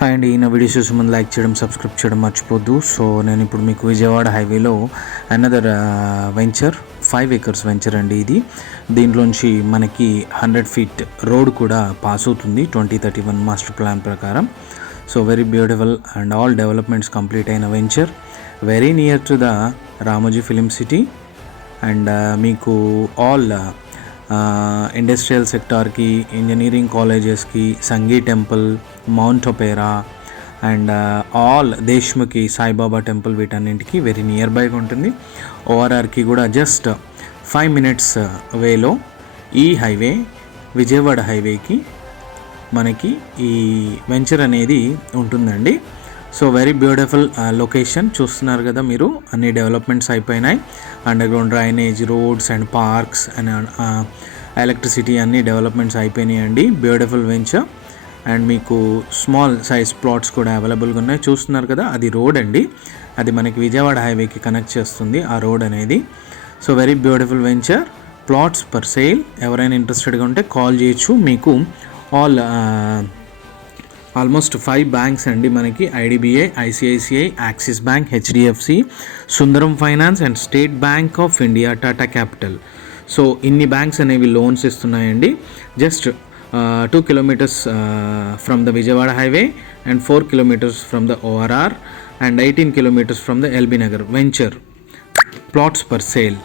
Hi అండి, నా videos చూసే ముందు లైక్ చేయడం, సబ్స్క్రైబ్ చేయడం మర్చిపోద్దు. సో నేను ఇప్పుడు మీకు విజయవాడ హైవేలో అనదర్ వెంచర్ 5 acres వెంచర్ అండి ఇది. దీంట్లోంచి మనకి 100 feet రోడ్ కూడా పాస్ అవుతుంది 2031 మాస్టర్ ప్లాన్ ప్రకారం. So very beautiful and all developments complete అయిన venture, very near to the Ramoji film city and మీకు ఆల్ ఇండస్ట్రియల్ సెక్టార్కి, ఇంజనీరింగ్ కాలేజెస్కి, Sanghi temple, mount opera and all Deshmukhi Saibaba temple వీటన్నింటికి వెరీ నియర్ బైగా ఉంటుంది. ఓఆర్ఆర్కి కూడా జస్ట్ 5 minutes వేలో ఈ హైవే విజయవాడ హైవేకి మనకి ఈ వెంచర్ అనేది ఉంటుందండి. సో వెరీ బ్యూటిఫుల్ లొకేషన్ చూస్తున్నారు కదా మీరు. అన్ని డెవలప్మెంట్స్ అయిపోయినాయి, under ground drainage, roads and parks and electricity అన్ని డెవలప్మెంట్స్ అయిపోయినాయి అండి. బ్యూటిఫుల్ వెంచర్ అండ్ మీకు స్మాల్ సైజ్ ప్లాట్స్ కూడా అవైలబుల్గా ఉన్నాయి. చూస్తున్నారు కదా, అది రోడ్ అండి, అది మనకి విజయవాడ హైవేకి కనెక్ట్ చేస్తుంది ఆ రోడ్ అనేది. So very beautiful venture, plots per sale. ఎవరైనా ఇంట్రెస్టెడ్గా ఉంటే కాల్ చేయొచ్చు. మీకు ఆల్మోస్ట్ 5 బ్యాంక్స్ అండి మనకి, IDBI, ICICI, Axis bank, HDFC, Sundaram finance and State Bank of India, Tata capital. So ఇన్ని బ్యాంక్స్ అనేవి లోన్స్ ఇస్తున్నాయండి. Just 2 kilometers from the Vijayawada highway and 4 kilometers from the ORR and 18 kilometers from the LB Nagar venture. Plots per sale.